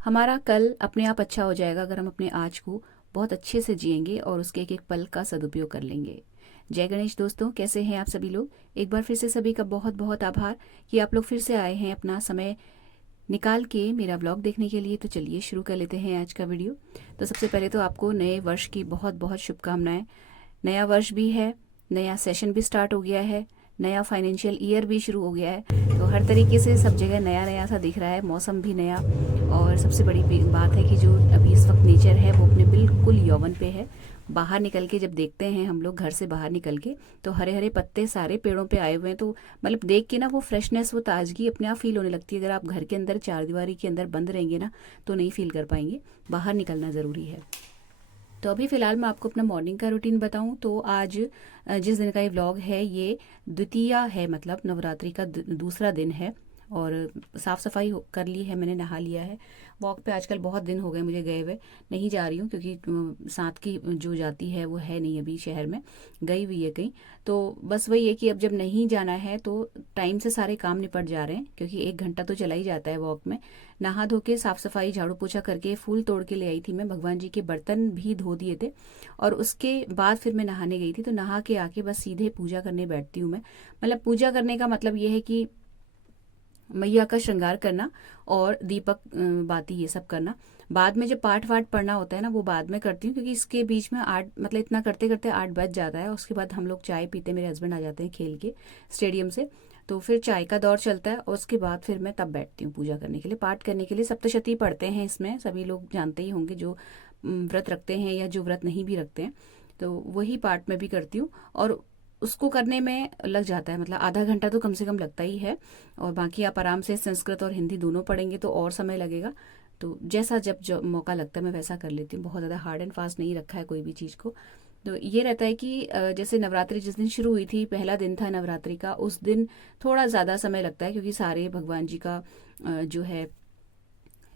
हमारा कल अपने आप अच्छा हो जाएगा अगर हम अपने आज को बहुत अच्छे से जिएंगे और उसके एक एक पल का सदुपयोग कर लेंगे। जय गणेश दोस्तों, कैसे हैं आप सभी लोग। एक बार फिर से सभी का बहुत बहुत आभार कि आप लोग फिर से आए हैं अपना समय निकाल के मेरा ब्लॉग देखने के लिए। तो चलिए शुरू कर लेते हैं आज का वीडियो। तो सबसे पहले तो आपको नए वर्ष की बहुत बहुत शुभकामनाएं। नया वर्ष भी है, नया सेशन भी स्टार्ट हो गया है, नया फाइनेंशियल ईयर भी शुरू हो गया है। तो हर तरीके से सब जगह नया नया सा दिख रहा है, मौसम भी नया। और सबसे बड़ी बात है कि जो अभी इस वक्त नेचर है वो अपने बिल्कुल यौवन पे है। बाहर निकल के जब देखते हैं हम लोग घर से बाहर निकल के, तो हरे हरे पत्ते सारे पेड़ों पे आए हुए हैं। तो मतलब देख के ना वो फ्रेशनेस, वो ताजगी अपने आप फील होने लगती है। अगर आप घर के अंदर चार दीवारी के अंदर बंद रहेंगे ना तो नहीं फील कर पाएंगे, बाहर निकलना ज़रूरी है। तो अभी फ़िलहाल मैं आपको अपना मॉर्निंग का रूटीन बताऊं तो आज जिस दिन का ये व्लॉग है ये द्वितीया है, मतलब नवरात्रि का दूसरा दिन है। और साफ़ सफाई कर ली है मैंने, नहा लिया है। वॉक पे आजकल बहुत दिन हो गए मुझे गए हुए, नहीं जा रही हूँ क्योंकि साथ की जो जाती है वो है नहीं अभी शहर में, गई हुई है कहीं। तो बस वही है कि अब जब नहीं जाना है तो टाइम से सारे काम निपट जा रहे हैं, क्योंकि 1 घंटा तो चला ही जाता है वॉक में। नहा धो के साफ सफाई झाड़ू पोछा करके फूल तोड़ के ले आई थी मैं, भगवान जी के बर्तन भी धो दिए थे। और उसके बाद फिर मैं नहाने गई थी। तो नहा के आके बस सीधे पूजा करने बैठती हूँ मैं। मतलब पूजा करने का मतलब ये है कि मैया का श्रृंगार करना और दीपक बाती ये सब करना। बाद में जब पाठ वाठ पढ़ना होता है ना वो बाद में करती हूँ, क्योंकि इसके बीच में 8, मतलब इतना करते करते 8 बज जाता है। उसके बाद हम लोग चाय पीते, मेरे हस्बैंड आ जाते हैं खेल के स्टेडियम से। तो फिर चाय का दौर चलता है और उसके बाद फिर मैं तब बैठती हूँ पूजा करने के लिए, पाठ करने के लिए। सप्तशती पढ़ते हैं इसमें, सभी लोग जानते ही होंगे जो व्रत रखते हैं या जो व्रत नहीं भी रखते हैं। तो वही पाठ मैं भी करती हूँ और उसको करने में लग जाता है, मतलब आधा घंटा तो कम से कम लगता ही है। और बाकी आप आराम से संस्कृत और हिंदी दोनों पढ़ेंगे तो और समय लगेगा। तो जैसा जब जो मौका लगता है मैं वैसा कर लेती हूँ। बहुत ज़्यादा हार्ड एंड फास्ट नहीं रखा है कोई भी चीज़ को। तो ये रहता है कि जैसे नवरात्रि जिस दिन शुरू हुई थी, पहला दिन था नवरात्रि का, उस दिन थोड़ा ज़्यादा समय लगता है, क्योंकि सारे भगवान जी का जो है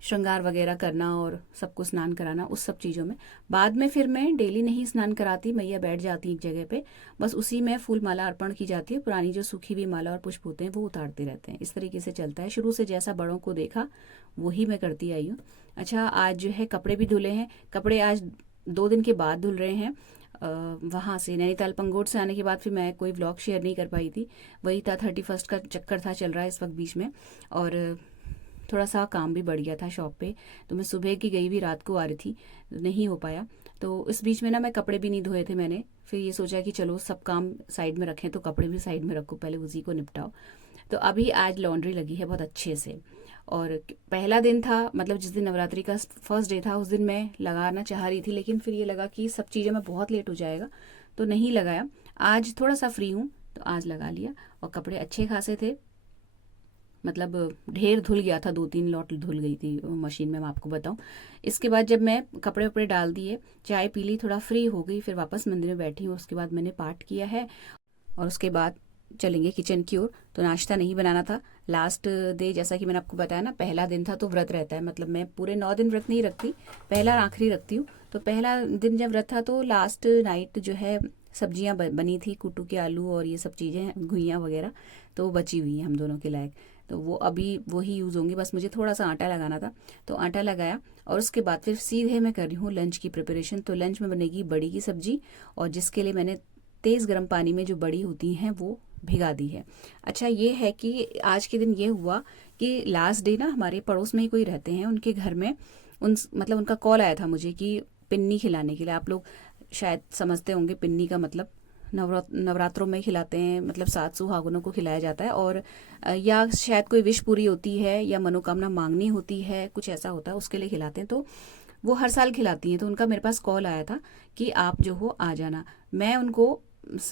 श्रृंगार वगैरह करना और सबको स्नान कराना, उस सब चीज़ों में। बाद में फिर मैं डेली नहीं स्नान कराती, मैया बैठ जाती एक जगह पे, बस उसी में फूल माला अर्पण की जाती है। पुरानी जो सूखी हुई माला और पुष्प होते हैं वो उतारते रहते हैं। इस तरीके से चलता है, शुरू से जैसा बड़ों को देखा वही मैं करती आई हूँ। अच्छा, आज जो है कपड़े भी धुले हैं। कपड़े आज 2 दिन के बाद धुल रहे हैं। वहाँ से नैनीताल पंगोट से आने के बाद फिर मैं कोई व्लॉग शेयर नहीं कर पाई थी। वही था, 31st का चक्कर था चल रहा है इस वक्त बीच में। और थोड़ा सा काम भी बढ़ गया था शॉप पे। तो मैं सुबह की गई भी रात को आ रही थी, नहीं हो पाया। तो इस बीच में ना मैं कपड़े भी नहीं धोए थे मैंने। फिर ये सोचा कि चलो सब काम साइड में रखें तो कपड़े भी साइड में रखो, पहले उसी को निपटाओ। तो अभी आज लॉन्ड्री लगी है बहुत अच्छे से। और पहला दिन था, मतलब जिस दिन नवरात्रि का फर्स्ट डे था उस दिन मैं लगाना चाह रही थी, लेकिन फिर ये लगा कि सब चीज़ें में बहुत लेट हो जाएगा तो नहीं लगाया। आज थोड़ा सा फ्री हूँ तो आज लगा लिया। और कपड़े अच्छे खासे थे, मतलब ढेर धुल गया था, 2-3 लॉट धुल गई थी मशीन में, मैं आपको बताऊं। इसके बाद जब मैं कपड़े वपड़े डाल दिए, चाय पी ली, थोड़ा फ्री हो गई, फिर वापस मंदिर में बैठी हूँ। उसके बाद मैंने पाठ किया है और उसके बाद चलेंगे किचन की ओर। तो नाश्ता नहीं बनाना था लास्ट डे, जैसा कि मैंने आपको बताया ना, पहला दिन था तो व्रत रहता है। मतलब मैं पूरे 9 दिन व्रत नहीं रखती, पहला और आखिरी रखती हूँ। तो पहला दिन जब व्रत था तो लास्ट नाइट जो है सब्जियां बनी थी, कुटू के आलू और ये सब चीज़ें, घुइयाँ वगैरह, तो वो बची हुई हैं हम दोनों के लायक। तो वो अभी वही यूज़ होंगी, बस मुझे थोड़ा सा आटा लगाना था तो आटा लगाया। और उसके बाद फिर सीधे मैं कर रही हूँ लंच की प्रिपरेशन। तो लंच में बनेगी बड़ी की सब्जी, और जिसके लिए मैंने तेज़ गर्म पानी में जो बड़ी होती हैं वो भिगा दी है। अच्छा, ये है कि आज के दिन ये हुआ कि लास्ट डे ना हमारे पड़ोस में ही कोई रहते हैं, उनके घर में मतलब उनका कॉल आया था मुझे कि पिन्नी खिलाने के लिए। आप लोग शायद समझते होंगे पिन्नी का मतलब, नवरात्रों में खिलाते हैं, मतलब 7 सुहागनों को खिलाया जाता है। और या शायद कोई विश पूरी होती है या मनोकामना मांगनी होती है, कुछ ऐसा होता है, उसके लिए खिलाते हैं। तो वो हर साल खिलाती हैं। तो उनका मेरे पास कॉल आया था कि आप जो हो आ जाना। मैं उनको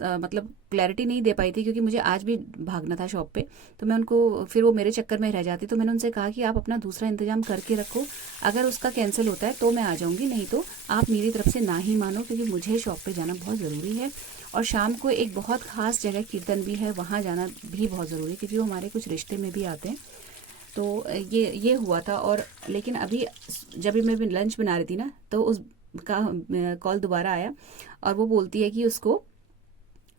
मतलब क्लैरिटी नहीं दे पाई थी क्योंकि मुझे आज भी भागना था शॉप पे। तो मैं उनको, फिर वो मेरे चक्कर में रह जाती। तो मैंने उनसे कहा कि आप अपना दूसरा इंतजाम करके रखो, अगर उसका कैंसिल होता है तो मैं आ जाऊंगी, नहीं तो आप मेरी तरफ से ना ही मानो, क्योंकि मुझे शॉप पे जाना बहुत ज़रूरी है। और शाम को एक बहुत ख़ास जगह कीर्तन भी है, वहाँ जाना भी बहुत ज़रूरी है, क्योंकि वो हमारे कुछ रिश्ते में भी आते हैं। तो ये हुआ था। और लेकिन अभी जब भी मैं लंच बना रही थी ना तो उसका कॉल दोबारा आया, और वो बोलती है कि उसको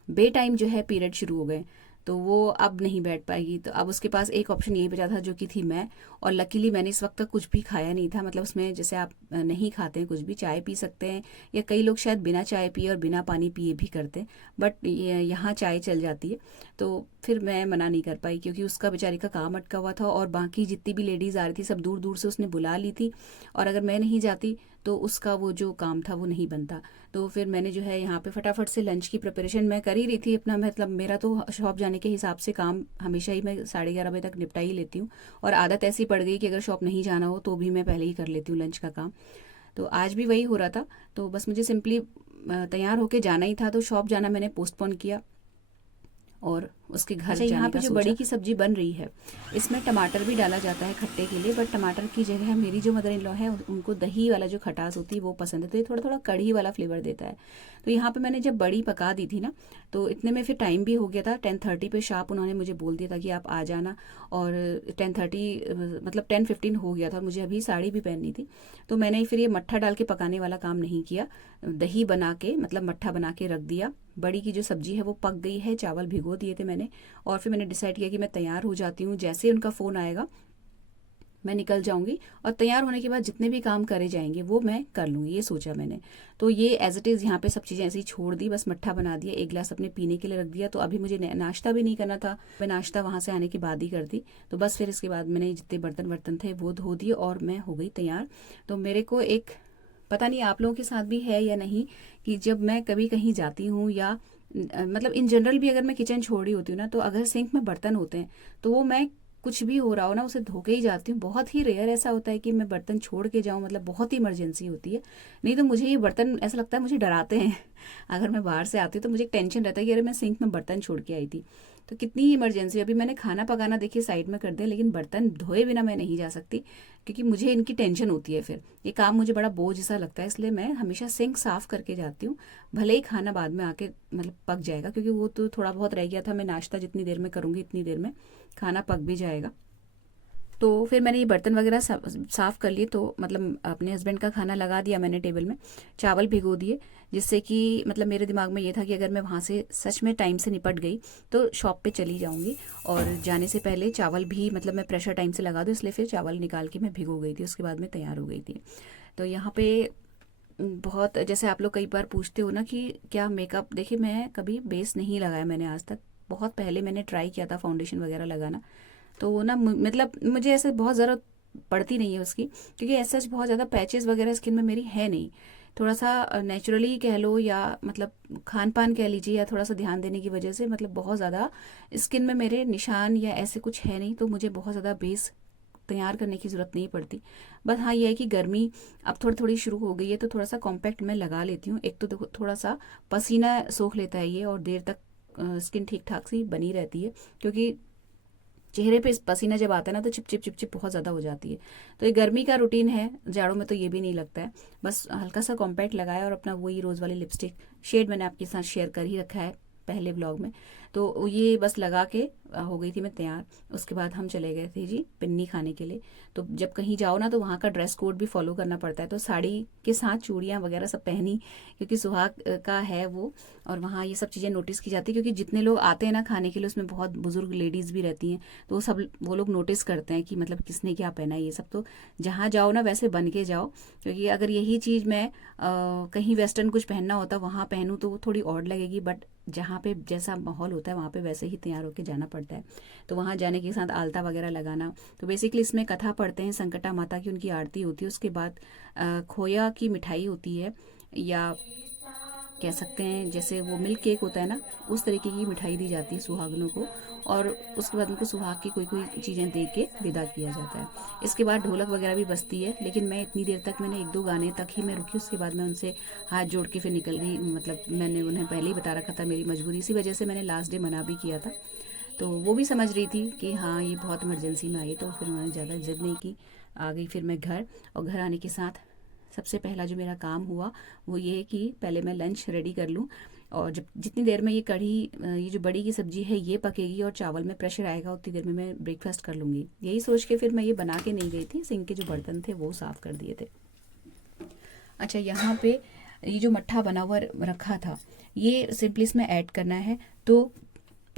बे टाइम जो है पीरियड शुरू हो गए। तो वो अब नहीं बैठ पाएगी। तो अब उसके पास एक ऑप्शन यही बचा था, जो कि थी मैं। और लकीली मैंने इस वक्त तक कुछ भी खाया नहीं था, मतलब उसमें जैसे आप नहीं खाते हैं कुछ भी, चाय पी सकते हैं, या कई लोग शायद बिना चाय पिए और बिना पानी पिए भी करते हैं, बट यहाँ चाय चल जाती है। तो फिर मैं मना नहीं कर पाई, क्योंकि उसका बेचारी का काम अटका हुआ था, और बाकी जितनी भी लेडीज़ आ रही थी सब दूर दूर से उसने बुला ली थी, और अगर मैं नहीं जाती तो उसका वो जो काम था वो नहीं बनता। तो फिर मैंने जो है यहाँ पे फटाफट से लंच की प्रिपरेशन मैं कर ही रही थी अपना, मतलब मेरा तो शॉप जाने के हिसाब से काम हमेशा ही मैं 11:30 बजे तक निपटा ही लेती हूँ, और आदत ऐसी पड़ गई कि अगर शॉप नहीं जाना हो तो भी मैं पहले ही कर लेती हूँ लंच का काम। तो आज भी वही हो रहा था, तो बस मुझे सिंपली तैयार होके जाना ही था, तो शॉप जाना मैंने पोस्टपोन किया और उसके घर जाने यहाँ पे जो बड़ी की सब्जी बन रही है, इसमें टमाटर भी डाला जाता है खट्टे के लिए, बट टमाटर की जगह मेरी जो मदर इन लॉ है उनको दही वाला जो खटास होती है वो पसंद है, तो ये थोड़ा थोड़ा कढ़ी वाला फ्लेवर देता है। तो यहाँ पे मैंने जब बड़ी पका दी थी ना, तो इतने में फिर टाइम भी हो गया था, 10:30 पे शार्प उन्होंने मुझे बोल दिया था कि आप आ जाना, और 10:30 मतलब 10:15 हो गया था, मुझे अभी साड़ी भी पहननी थी। तो मैंने फिर ये मट्ठा डाल के पकाने वाला काम नहीं किया, दही बना के मतलब मट्ठा बना के रख दिया। बड़ी की जो सब्जी है वो पक गई है, चावल भिगो दिए थे मैंने, और फिर मैंने डिसाइड किया कि मैं तैयार हो जाती हूँ, जैसे उनका फ़ोन आएगा मैं निकल जाऊंगी, और तैयार होने के बाद जितने भी काम करे जाएंगे वो मैं कर लूँगी, ये सोचा मैंने। तो ये एज इट इज़ यहाँ पे सब चीज़ें ऐसे ही छोड़ दी, बस मट्ठा बना दिया, एक गिलास अपने पीने के लिए रख दिया। तो अभी मुझे नाश्ता भी नहीं करना था, मैं नाश्ता वहाँ से आने के बाद ही कर दी। तो बस फिर इसके बाद मैंने जितने बर्तन वर्तन थे वो धो दिए, और मैं हो गई तैयार। तो मेरे को एक, पता नहीं आप लोगों के साथ भी है या नहीं, कि जब मैं कभी कहीं जाती हूँ, या मतलब इन जनरल भी अगर मैं किचन छोड़ रही होती हूँ ना, तो अगर सिंक में बर्तन होते हैं तो वो मैं कुछ भी हो रहा हो ना उसे धो के ही जाती हूँ। बहुत ही रेयर ऐसा होता है कि मैं बर्तन छोड़ के जाऊँ, मतलब बहुत ही इमरजेंसी होती है, नहीं तो मुझे ये बर्तन ऐसा लगता है मुझे डराते हैं। अगर मैं बाहर से आती हूँ तो मुझे एक टेंशन रहता है कि अरे मैं सिंक में बर्तन छोड़ के आई थी। तो कितनी ही इमरजेंसी, अभी मैंने खाना पकाना देखिए साइड में कर दिया, लेकिन बर्तन धोए बिना मैं नहीं जा सकती, क्योंकि मुझे इनकी टेंशन होती है, फिर ये काम मुझे बड़ा बोझ सा लगता है, इसलिए मैं हमेशा सिंक साफ़ करके जाती हूँ। भले ही खाना बाद में आके मतलब पक जाएगा, क्योंकि वो तो थोड़ा बहुत रह गया था, मैं नाश्ता जितनी देर में करूँगी इतनी देर में खाना पक भी जाएगा। तो फिर मैंने ये बर्तन वगैरह साफ़ कर लिए, तो मतलब अपने हस्बैंड का खाना लगा दिया मैंने टेबल में, चावल भिगो दिए, जिससे कि मतलब मेरे दिमाग में ये था कि अगर मैं वहाँ से सच में टाइम से निपट गई तो शॉप पे चली जाऊँगी, और जाने से पहले चावल भी मतलब मैं प्रेशर टाइम से लगा दूँ, इसलिए फिर चावल निकाल के मैं भिगो गई थी, उसके बाद मैं तैयार हो गई थी। तो यहाँ पे बहुत, जैसे आप लोग कई बार पूछते हो ना कि क्या मेकअप, देखिए मैं कभी बेस नहीं लगाया मैंने आज तक, बहुत पहले मैंने ट्राई किया था फाउंडेशन वगैरह लगाना, तो वो ना मतलब मुझे ऐसे बहुत ज़रूरत पड़ती नहीं है उसकी, क्योंकि ऐसा बहुत ज़्यादा पैचेस वगैरह स्किन में मेरी है नहीं। थोड़ा सा नेचुरली कह लो, या मतलब खान पान कह लीजिए, या थोड़ा सा ध्यान देने की वजह से मतलब बहुत ज़्यादा स्किन में मेरे निशान या ऐसे कुछ है नहीं, तो मुझे बहुत ज़्यादा बेस तैयार करने की ज़रूरत नहीं पड़ती। बस हाँ ये है कि गर्मी अब थोड़ी थोड़ी शुरू हो गई है, तो थोड़ा सा कॉम्पैक्ट मैं लगा लेती हूँ। एक तो देखो थोड़ा सा पसीना सोख लेता है ये, और देर तक स्किन ठीक ठाक सी बनी रहती है, क्योंकि चेहरे पे पसीना जब आता है ना तो चिप चिप चिप चिप बहुत ज़्यादा हो जाती है। तो ये गर्मी का रूटीन है, जाड़ों में तो ये भी नहीं लगता है। बस हल्का सा कॉम्पैक्ट लगाया, और अपना वही रोज़ वाली लिपस्टिक शेड मैंने आपके साथ शेयर कर ही रखा है पहले ब्लॉग में, तो ये बस लगा के हो गई थी मैं तैयार। उसके बाद हम चले गए थे जी पिन्नी खाने के लिए। तो जब कहीं जाओ ना तो वहाँ का ड्रेस कोड भी फॉलो करना पड़ता है, तो साड़ी के साथ चूड़ियाँ वगैरह सब पहनी, क्योंकि सुहाग का है वो, और वहाँ ये सब चीज़ें नोटिस की जाती है, क्योंकि जितने लोग आते हैं ना खाने के लिए उसमें बहुत बुजुर्ग लेडीज़ भी रहती हैं, तो वो लोग नोटिस करते हैं कि मतलब किसने क्या पहना है ये सब। तो जहाँ जाओ ना वैसे बन के जाओ, क्योंकि अगर यही चीज़ मैं कहीं वेस्टर्न कुछ पहनना होता वहाँ पहनूँ तो वो थोड़ी ऑड लगेगी, बट जहाँ पे जैसा माहौल होता है वहाँ पे वैसे ही तैयार होकर जाना पड़ता है। तो वहाँ जाने के साथ आलता वगैरह लगाना, तो बेसिकली इसमें कथा पढ़ते हैं संकटा माता की, उनकी आरती होती है, उसके बाद खोया की मिठाई होती है, या कह सकते हैं जैसे वो मिल्क केक होता है ना, उस तरीके की मिठाई दी जाती है सुहागनों को, और उसके बाद उनको सुहाग की कोई कोई चीज़ें दे के विदा किया जाता है। इसके बाद ढोलक वगैरह भी बजती है, लेकिन मैं इतनी देर तक मैंने 1-2 गाने तक ही मैं रुकी, उसके बाद मैं उनसे हाथ जोड़ के फिर निकल गई। मतलब मैंने उन्हें पहले ही बता रखा था मेरी मजबूरी, इसी वजह से मैंने लास्ट डे मना भी किया था। तो वो भी समझ रही थी कि हाँ ये बहुत इमरजेंसी में आई, तो फिर उन्होंने ज़्यादा जिद नहीं की, आ गई फिर मैं घर। और घर आने के साथ सबसे पहला जो मेरा काम हुआ वो ये है कि पहले मैं लंच रेडी कर लूँ, और जब जितनी देर में ये कढ़ी, ये जो बड़ी की सब्ज़ी है ये पकेगी और चावल में प्रेशर आएगा, उतनी देर में मैं ब्रेकफास्ट कर लूँगी। यही सोच के फिर मैं ये बना के नहीं गई थी, सिंक के जो बर्तन थे वो साफ़ कर दिए थे। अच्छा, यहाँ पे ये जो मट्ठा बना हुआ रखा था ये सिंपली इसमें ऐड करना है। तो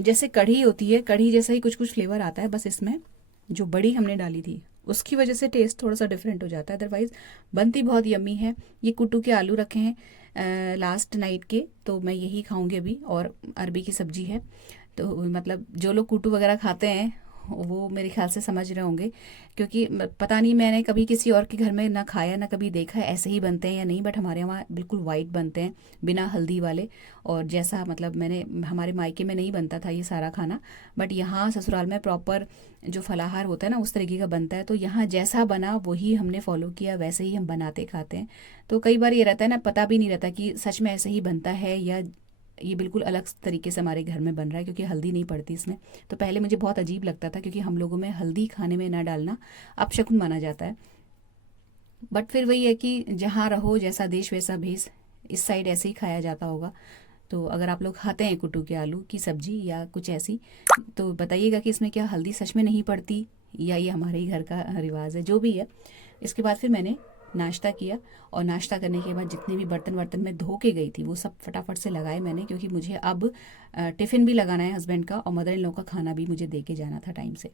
जैसे कढ़ी होती है, कढ़ी जैसा ही कुछ कुछ फ्लेवर आता है, बस इसमें जो बड़ी हमने डाली थी उसकी वजह से टेस्ट थोड़ा सा डिफरेंट हो जाता है, अदरवाइज़ बनती बहुत यम्मी है। ये कुट्टू के आलू रखे हैं लास्ट नाइट के, तो मैं यही खाऊंगी अभी, और अरबी की सब्जी है। तो मतलब जो लोग कुट्टू वगैरह खाते हैं वो मेरे ख्याल से समझ रहे होंगे, क्योंकि पता नहीं मैंने कभी किसी और के घर में ना खाया ना कभी देखा है ऐसे ही बनते हैं या नहीं, बट हमारे यहाँ बिल्कुल वाइट बनते हैं, बिना हल्दी वाले। और जैसा मतलब मैंने हमारे मायके में नहीं बनता था ये सारा खाना, बट यहाँ ससुराल में प्रॉपर जो फलाहार होता है ना उस तरीके का बनता है, तो यहाँ जैसा बना वही हमने फॉलो किया, वैसे ही हम बनाते खाते हैं। तो कई बार ये रहता है ना, पता भी नहीं रहता कि सच में ऐसे ही बनता है या ये बिल्कुल अलग तरीके से हमारे घर में बन रहा है, क्योंकि हल्दी नहीं पड़ती इसमें। तो पहले मुझे बहुत अजीब लगता था, क्योंकि हम लोगों में हल्दी खाने में ना डालना अपशकुन माना जाता है। बट फिर वही है कि जहाँ रहो जैसा देश वैसा भेष, इस साइड ऐसे ही खाया जाता होगा। तो अगर आप लोग खाते हैं कुट्टू के आलू की सब्जी या कुछ ऐसी, तो बताइएगा कि इसमें क्या हल्दी सच में नहीं पड़ती या ये हमारे ही घर का रिवाज है, जो भी है। इसके बाद फिर मैंने नाश्ता किया, और नाश्ता करने के बाद जितने भी बर्तन वर्तन मैं धो के गई थी वो सब फटाफट से लगाए मैंने, क्योंकि मुझे अब टिफ़िन भी लगाना है हस्बैंड का, और मदर इन लॉ का खाना भी मुझे दे के जाना था टाइम से।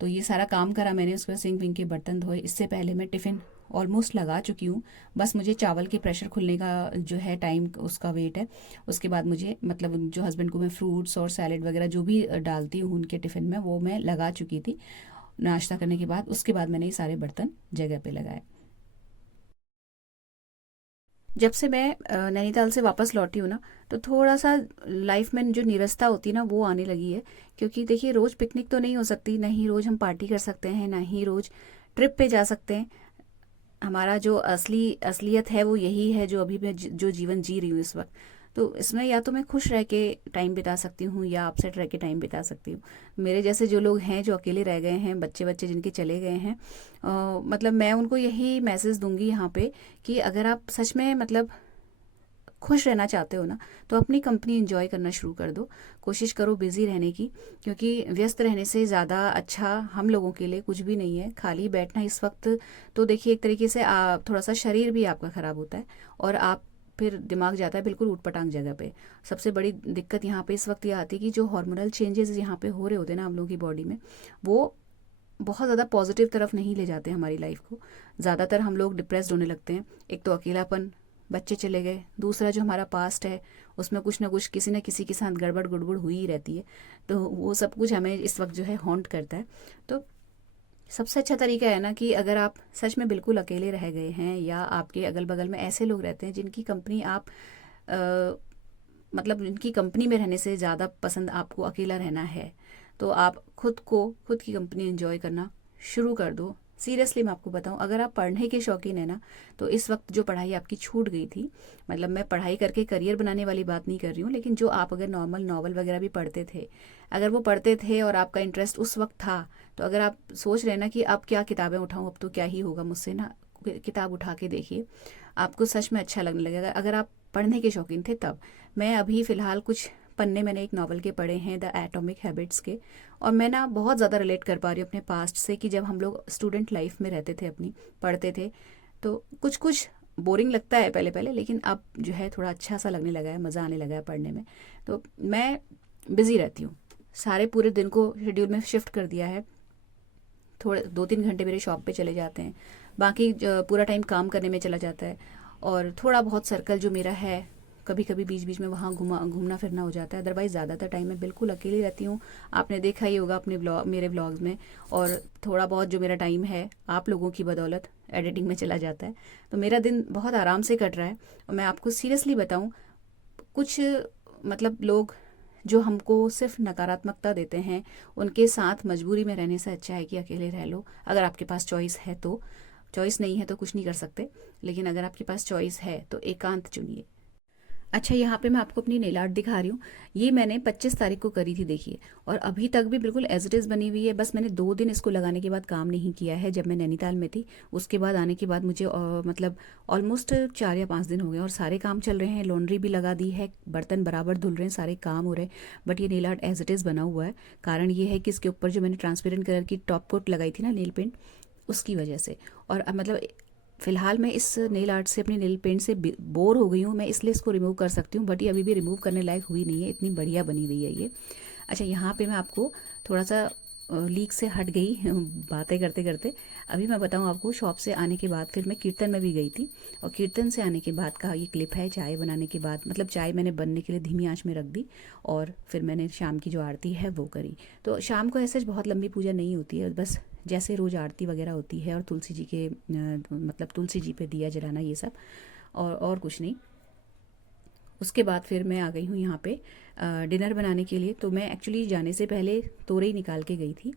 तो ये सारा काम करा मैंने, उसके बाद सिंक विंक के बर्तन धोए। इससे पहले मैं टिफ़िन ऑलमोस्ट लगा चुकी हूँ, बस मुझे चावल के प्रेशर खुलने का जो है टाइम उसका वेट है। उसके बाद मुझे मतलब जो हस्बैंड को मैं फ्रूट्स और सैलेड वगैरह जो भी डालती हूँ उनके टिफ़िन में, वो मैं लगा चुकी थी नाश्ता करने के बाद। उसके बाद मैंने ये सारे बर्तन जगह पे लगाए। जब से मैं नैनीताल से वापस लौटी हूँ ना, तो थोड़ा सा लाइफ में जो नीरसता होती है ना वो आने लगी है। क्योंकि देखिए रोज़ पिकनिक तो नहीं हो सकती, ना ही रोज़ हम पार्टी कर सकते हैं, ना ही रोज़ ट्रिप पे जा सकते हैं। हमारा जो असलियत है वो यही है, जो अभी मैं जो जीवन जी रही हूँ इस वक्त। तो इसमें या तो मैं खुश रह के टाइम बिता सकती हूँ या अपसेट रह के टाइम बिता सकती हूँ। मेरे जैसे जो लोग हैं जो अकेले रह गए हैं, बच्चे बच्चे जिनके चले गए हैं, मतलब मैं उनको यही मैसेज दूंगी यहाँ पे कि अगर आप सच में मतलब खुश रहना चाहते हो ना, तो अपनी कंपनी एंजॉय करना शुरू कर दो। कोशिश करो बिजी रहने की, क्योंकि व्यस्त रहने से ज़्यादा अच्छा हम लोगों के लिए कुछ भी नहीं है। खाली बैठना इस वक्त तो देखिए एक तरीके से थोड़ा सा शरीर भी आपका ख़राब होता है, और आप फिर दिमाग जाता है बिल्कुल ऊटपटांग जगह पे। सबसे बड़ी दिक्कत यहाँ पे इस वक्त ये आती है कि जो हार्मोनल चेंजेस यहाँ पे हो रहे होते हैं ना हम लोगों की बॉडी में, वो बहुत ज़्यादा पॉजिटिव तरफ नहीं ले जाते हमारी लाइफ को। ज़्यादातर हम लोग डिप्रेस्ड होने लगते हैं। एक तो अकेलापन, बच्चे चले गए, दूसरा जो हमारा पास्ट है उसमें कुछ ना कुछ किसी न किसी के साथ गड़बड़ गुड़बुड़ हुई ही रहती है। तो वो सब कुछ हमें इस वक्त जो है हॉन्ट करता है। तो सबसे अच्छा तरीका है ना कि अगर आप सच में बिल्कुल अकेले रह गए हैं, या आपके अगल बगल में ऐसे लोग रहते हैं जिनकी कंपनी आप मतलब जिनकी कंपनी में रहने से ज़्यादा पसंद आपको अकेला रहना है, तो आप खुद की कंपनी एंजॉय करना शुरू कर दो। सीरियसली मैं आपको बताऊं, अगर आप पढ़ने के शौकीन है ना, तो इस वक्त जो पढ़ाई आपकी छूट गई थी, मतलब मैं पढ़ाई करके करियर बनाने वाली बात नहीं कर रही हूँ, लेकिन जो आप अगर नॉर्मल नॉवल वगैरह भी पढ़ते थे, अगर वो पढ़ते थे और आपका इंटरेस्ट उस वक्त था, तो अगर आप सोच रहे हैं ना कि अब क्या किताबें उठाऊँ, अब तो क्या ही होगा मुझसे ना, किताब उठा के देखिए, आपको सच में अच्छा लगने लगेगा। अगर आप पढ़ने के शौकीन थे तब। मैं अभी फ़िलहाल कुछ पन्ने मैंने एक नावल के पढ़े हैं, द एटॉमिक हैबिट्स के, और मैं ना बहुत ज़्यादा रिलेट कर पा रही हूँ अपने पास्ट से, कि जब हम लोग स्टूडेंट लाइफ में रहते थे अपनी, पढ़ते थे, तो कुछ कुछ बोरिंग लगता है पहले पहले, लेकिन अब जो है थोड़ा अच्छा सा लगने लगा है, मज़ा आने लगा है पढ़ने में। तो मैं बिज़ी रहती हूँ, सारे पूरे दिन को शेड्यूल में शिफ्ट कर दिया है। थोड़े 2-3 घंटे मेरे शॉप पे चले जाते हैं, बाकी पूरा टाइम काम करने में चला जाता है, और थोड़ा बहुत सर्कल जो मेरा है कभी कभी बीच बीच में वहाँ घूमना फिरना हो जाता है। अदरवाइज़ ज़्यादातर टाइम मैं बिल्कुल अकेली रहती हूँ। आपने देखा ही होगा अपने मेरे व्लॉग्स में, और थोड़ा बहुत जो मेरा टाइम है आप लोगों की बदौलत एडिटिंग में चला जाता है। तो मेरा दिन बहुत आराम से कट रहा है। और मैं आपको सीरियसली बताऊँ, कुछ मतलब लोग जो हमको सिर्फ नकारात्मकता देते हैं, उनके साथ मजबूरी में रहने से अच्छा है कि अकेले रह लो। अगर आपके पास चॉइस है तो, चॉइस नहीं है तो कुछ नहीं कर सकते, लेकिन अगर आपके पास चॉइस है तो एकांत चुनिए। अच्छा, यहाँ पे मैं आपको अपनी नेल आर्ट दिखा रही हूँ। ये मैंने 25 तारीख को करी थी देखिए, और अभी तक भी बिल्कुल एज इट इज़ बनी हुई है। बस मैंने 2 दिन इसको लगाने के बाद काम नहीं किया है, जब मैं नैनीताल में थी। उसके बाद आने के बाद मुझे मतलब ऑलमोस्ट 4 या 5 दिन हो गए, और सारे काम चल रहे हैं। लॉन्ड्री भी लगा दी है, बर्तन बराबर धुल रहे हैं, सारे काम हो रहे हैं। बट ये nail art as it is बना हुआ है। कारण ये है कि इसके ऊपर जो मैंने ट्रांसपेरेंट कलर की टॉप कोट लगाई थी ना नेल पेंट, उसकी वजह से। और मतलब फ़िलहाल मैं इस नेल आर्ट से, अपने नेल पेंट से बोर हो गई हूँ मैं, इसलिए इसको रिमूव कर सकती हूँ, बट ये अभी भी रिमूव करने लायक हुई नहीं है, इतनी बढ़िया बनी हुई है ये। अच्छा, यहाँ पे मैं आपको थोड़ा सा लीक से हट गई बातें करते करते। अभी मैं बताऊँ आपको, शॉप से आने के बाद फिर मैं कीर्तन में भी गई थी, और कीर्तन से आने के बाद का ये क्लिप है चाय बनाने के बाद। मतलब चाय मैंने बनने के लिए धीमी आंच में रख दी, और फिर मैंने शाम की जो आरती है वो करी। तो शाम को ऐसे बहुत लंबी पूजा नहीं होती है, बस जैसे रोज़ आरती वगैरह होती है, और तुलसी जी के मतलब तुलसी जी पे दिया जलाना, ये सब, और कुछ नहीं। उसके बाद फिर मैं आ गई हूँ यहाँ पे डिनर बनाने के लिए। तो मैं एक्चुअली जाने से पहले तोरई निकाल के गई थी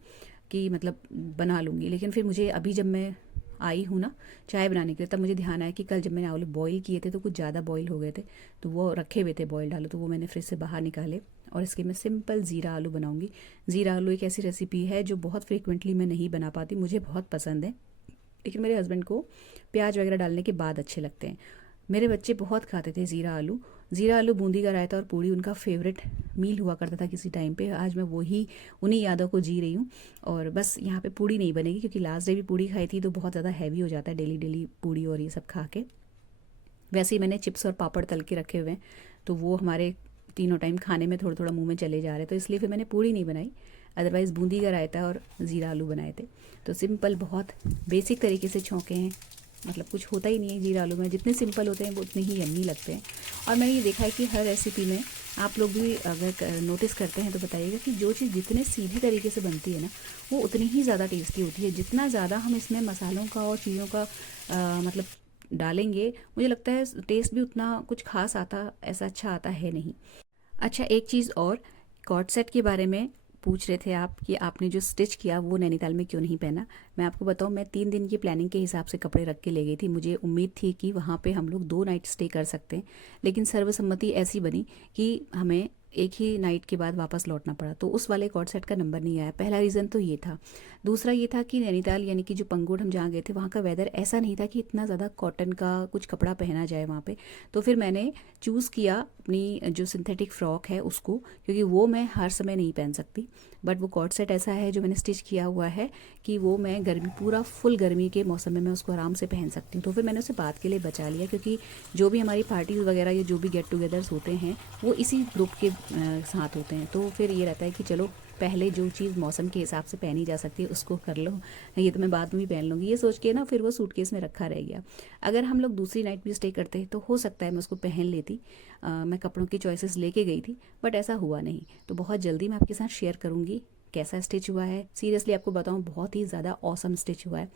कि मतलब बना लूँगी, लेकिन फिर मुझे अभी जब मैं आई हूँ ना चाय बनाने के लिए, तब मुझे ध्यान आया कि कल जब मैंने आलू बॉईल किए थे तो कुछ ज़्यादा बॉईल हो गए थे, तो वो रखे हुए थे बॉइल्ड आलू, तो वो मैंने फ्रिज से बाहर निकाले। और इसके मैं सिंपल ज़ीरा आलू बनाऊँगी। ज़ीरा आलू एक ऐसी रेसिपी है जो बहुत फ्रिक्वेंटली मैं नहीं बना पाती, मुझे बहुत पसंद है, लेकिन मेरे हस्बैंड को प्याज वगैरह डालने के बाद अच्छे लगते हैं। मेरे बच्चे बहुत खाते थे ज़ीरा आलू। ज़ीरा आलू, बूंदी का रायता और पूड़ी उनका फेवरेट मील हुआ करता था किसी टाइम पे। आज मैं वही उन्हीं यादों को जी रही हूँ। और बस यहाँ पे पूड़ी नहीं बनेगी, क्योंकि लास्ट डे भी पूड़ी खाई थी तो बहुत ज़्यादा हैवी हो जाता है डेली डेली पूड़ी और ये सब खा के। वैसे ही मैंने चिप्स और पापड़ तल के रखे हुए हैं, तो वो हमारे तीनों टाइम खाने में थोड़ा थोड़ा मुंह में चले जा रहे, तो इसलिए फिर मैंने पूड़ी नहीं बनाई। अदरवाइज़ बूंदी का रायता और ज़ीरा आलू बनाए थे। तो सिंपल, बहुत बेसिक तरीके से छौंके हैं, मतलब कुछ होता ही नहीं है जीरा आलू में। जितने सिंपल होते हैं वो उतने ही यम्मी लगते हैं। और मैंने ये देखा है कि हर रेसिपी में, आप लोग भी अगर नोटिस करते हैं तो बताइएगा कि जो चीज़ जितने सीधे तरीके से बनती है ना, वो उतनी ही ज़्यादा टेस्टी होती है। जितना ज़्यादा हम इसमें मसालों का और चीज़ों का मतलब डालेंगे, मुझे लगता है टेस्ट भी उतना कुछ खास आता, ऐसा अच्छा आता है नहीं। अच्छा, एक चीज़ और, कॉर्ड सेट के बारे में पूछ रहे थे आप कि आपने जो स्टिच किया वो नैनीताल में क्यों नहीं पहना। मैं आपको बताऊं, मैं 3 दिन की प्लानिंग के हिसाब से कपड़े रख के ले गई थी। मुझे उम्मीद थी कि वहाँ पे हम लोग 2 नाइट स्टे कर सकते हैं, लेकिन सर्वसम्मति ऐसी बनी कि हमें एक ही नाइट के बाद वापस लौटना पड़ा, तो उस वाले कॉर्ड सेट का नंबर नहीं आया। पहला रीज़न तो ये था। दूसरा ये था कि नैनीताल यानी कि जो पंगोड हम जहाँ गए थे, वहाँ का वेदर ऐसा नहीं था कि इतना ज़्यादा कॉटन का कुछ कपड़ा पहना जाए वहाँ पे। तो फिर मैंने चूज़ किया अपनी जो सिंथेटिक फ़्रॉक है उसको, क्योंकि वो मैं हर समय नहीं पहन सकती। बट वो कॉर्ड सेट ऐसा है जो मैंने स्टिच किया हुआ है कि वो मैं गर्मी, पूरा फुल गर्मी के मौसम में मैं उसको आराम से पहन सकती हूँ। तो फिर मैंने उसे बात के लिए बचा लिया, क्योंकि जो भी हमारी पार्टीज़ वगैरह या जो भी गेट टुगेदर्स होते हैं वो इसी ग्रुप के साथ होते हैं। तो फिर ये रहता है कि चलो पहले जो चीज़ मौसम के हिसाब से पहनी जा सकती है उसको कर लो, ये तो मैं बाद में भी पहन लूँगी, ये सोच के ना फिर वो सूटकेस में रखा रह गया। अगर हम लोग दूसरी नाइट भी स्टे करते तो हो सकता है मैं उसको पहन लेती। मैं कपड़ों की चॉइसेस लेके गई थी, बट ऐसा हुआ नहीं। तो बहुत जल्दी मैं आपके साथ शेयर करूँगी कैसा स्टिच हुआ है। सीरियसली आपको बताऊँ, बहुत ही ज़्यादा ऑसम स्टिच हुआ है।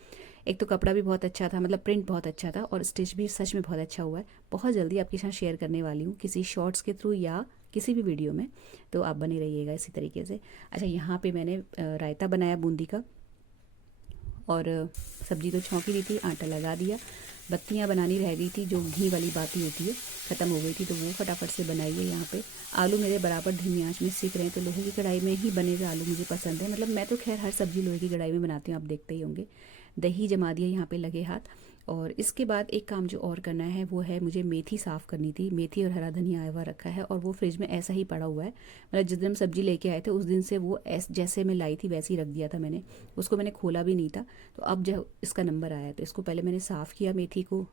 एक तो कपड़ा भी बहुत अच्छा था, मतलब प्रिंट बहुत अच्छा था, और स्टिच भी सच में बहुत अच्छा हुआ है। बहुत जल्दी आपके साथ शेयर करने वाली हूँ किसी शॉर्ट्स के थ्रू या किसी भी वीडियो में, तो आप बने रहिएगा इसी तरीके से। अच्छा, यहाँ पे मैंने रायता बनाया बूंदी का, और सब्जी तो छौंकी दी थी, आटा लगा दिया। बत्तियाँ बनानी रह गई थी, जो घी वाली बाती होती है, ख़त्म हो गई थी, तो वो फटाफट से बनाई है। यहाँ पे आलू मेरे बराबर धीमी आंच में सीख रहे हैं, तो लोहे की कढ़ाई में ही बने हुए आलू मुझे पसंद है। मतलब मैं तो खैर हर सब्ज़ी लोहे की कढ़ाई में बनाती हूँ, आप देखते ही होंगे। दही जमा दिया यहाँ पे लगे हाथ। और इसके बाद एक काम जो और करना है वो है, मुझे मेथी साफ़ करनी थी। मेथी और हरा धनिया आया हुआ रखा है, और वो फ्रिज में ऐसा ही पड़ा हुआ है। मतलब जिस दिन हम सब्ज़ी लेके आए थे उस दिन से वो जैसे मैं लाई थी वैसे ही रख दिया था मैंने, उसको मैंने खोला भी नहीं था। तो अब जब इसका नंबर आया तो इसको पहले मैंने साफ़ किया मेथी को।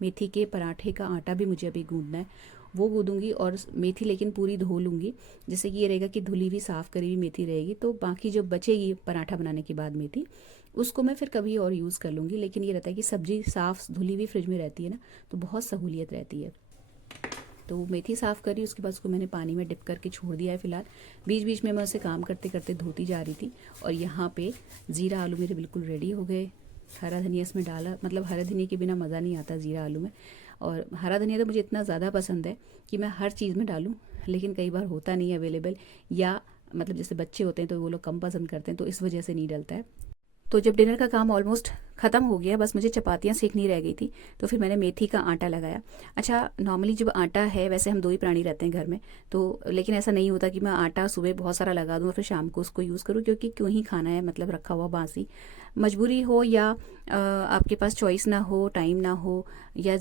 मेथी के पराठे का आटा भी मुझे अभी गूंदना है, वो गूंदूंगी। और मेथी लेकिन पूरी धो लूँगी, जिससे कि ये रहेगा कि धुली हुई साफ़ करी हुई मेथी रहेगी। तो बाकी जो बचेगी पराठा बनाने के बाद मेथी, उसको मैं फिर कभी और यूज़ कर लूँगी। लेकिन ये रहता है कि सब्ज़ी साफ़ धुली हुई फ्रिज में रहती है ना, तो बहुत सहूलियत रहती है। तो मेथी साफ़ करी, उसके बाद उसको मैंने पानी में डिप करके छोड़ दिया है फ़िलहाल। बीच बीच में मैं उसे काम करते करते धोती जा रही थी। और यहाँ पे ज़ीरा आलू मेरे बिल्कुल रेडी हो गए। हरा धनिया इसमें डाला, मतलब हरा धनिया के बिना मज़ा नहीं आता ज़ीरा आलू में। और हरा धनिया तो मुझे इतना ज़्यादा पसंद है कि मैं हर चीज़ में डालूँ, लेकिन कई बार होता नहीं है अवेलेबल, या मतलब जैसे बच्चे होते हैं तो वो लोग कम पसंद करते हैं, तो इस वजह से नहीं डलता है। तो जब डिनर का काम ऑलमोस्ट ख़त्म हो गया, बस मुझे चपातियाँ सेकनी रह गई थी, तो फिर मैंने मेथी का आटा लगाया। अच्छा, नॉर्मली जब आटा है, वैसे हम 2 ही प्राणी रहते हैं घर में, तो लेकिन ऐसा नहीं होता कि मैं आटा सुबह बहुत सारा लगा दूँ और फिर शाम को उसको यूज़ करूँ, क्योंकि क्यों ही खाना है, मतलब रखा हुआ बासी। मजबूरी हो या आपके पास चॉइस ना हो, टाइम ना हो, या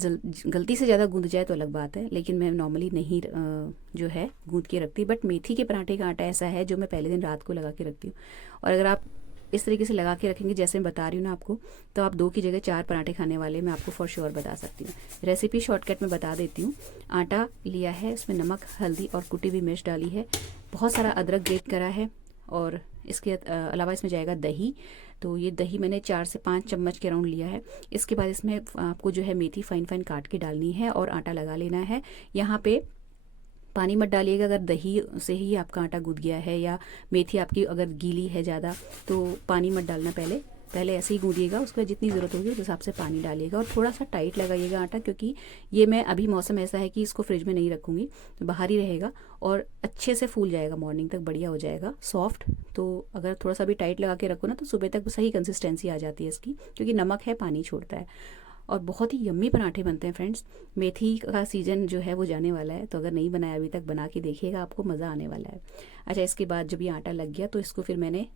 गलती से ज़्यादा गूंद जाए तो अलग बात है, लेकिन मैं नॉर्मली नहीं जो है गूंद के रखती। बट मेथी के पराठे का आटा ऐसा है जो मैं पहले दिन रात को लगा के रखती हूँ। और अगर आप इस तरीके से लगा के रखेंगे जैसे मैं बता रही हूँ ना आपको, तो आप 2 की जगह 4 पराठे खाने वाले मैं आपको फॉर श्योर बता सकती हूँ। रेसिपी शॉर्टकट में बता देती हूँ। आटा लिया है, इसमें नमक, हल्दी और कुटी हुई मिर्च डाली है, बहुत सारा अदरक ग्रेट करा है, और इसके अलावा इसमें जाएगा दही। तो ये दही मैंने 4 से 5 चम्मच के राउंड लिया है। इसके बाद इसमें आपको जो है मेथी फाइन फाइन काट के डालनी है और आटा लगा लेना है। यहाँ पे पानी मत डालिएगा अगर दही से ही आपका आटा गूंथ गया है या मेथी आपकी अगर गीली है ज़्यादा, तो पानी मत डालना, पहले ऐसे ही गूंदिएगा, उसके बाद जितनी ज़रूरत होगी उस हिसाब से पानी डालिएगा। और थोड़ा सा टाइट लगाइएगा आटा, क्योंकि ये मैं अभी मौसम ऐसा है कि इसको फ्रिज में नहीं रखूँगी, तो बाहर ही रहेगा और अच्छे से फूल जाएगा, मॉर्निंग तक बढ़िया हो जाएगा सॉफ्ट। तो अगर थोड़ा सा भी टाइट लगा के रखो ना तो सुबह तक सही कंसिस्टेंसी आ जाती है इसकी, क्योंकि नमक है, पानी छोड़ता है। और बहुत ही यम्मी पराठे बनते हैं फ्रेंड्स। मेथी का सीज़न जो है वो जाने वाला है, तो अगर नहीं बनाया अभी तक बना के देखिएगा, आपको मज़ा आने वाला है। अच्छा, इसके बाद जब ये आटा लग गया तो इसको फिर मैंने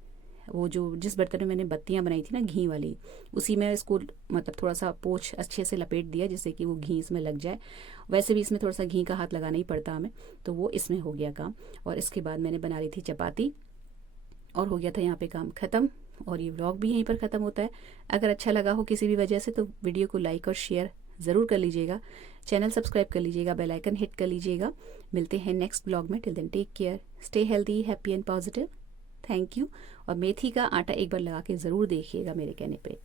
वो जो जिस बर्तन में मैंने बत्तियां बनाई थी ना घी वाली, उसी में इसको मतलब थोड़ा सा पोंछ अच्छे से लपेट दिया जिससे कि वो घी इसमें लग जाए। वैसे भी इसमें थोड़ा सा घी का हाथ लगाना ही पड़ता हमें, तो वो इसमें हो गया काम। और इसके बाद मैंने बना ली थी चपाती और हो गया था यहाँ पे काम ख़त्म। और ये व्लॉग भी यहीं पर ख़त्म होता है। अगर अच्छा लगा हो किसी भी वजह से तो वीडियो को लाइक और शेयर ज़रूर कर लीजिएगा, चैनल सब्सक्राइब कर लीजिएगा, बेल आइकन हिट कर लीजिएगा। मिलते हैं नेक्स्ट ब्लॉग में। Till then take care, stay healthy, happy and positive. Thank you. और मेथी का आटा एक बार लगा के ज़रूर देखिएगा मेरे कहने पे।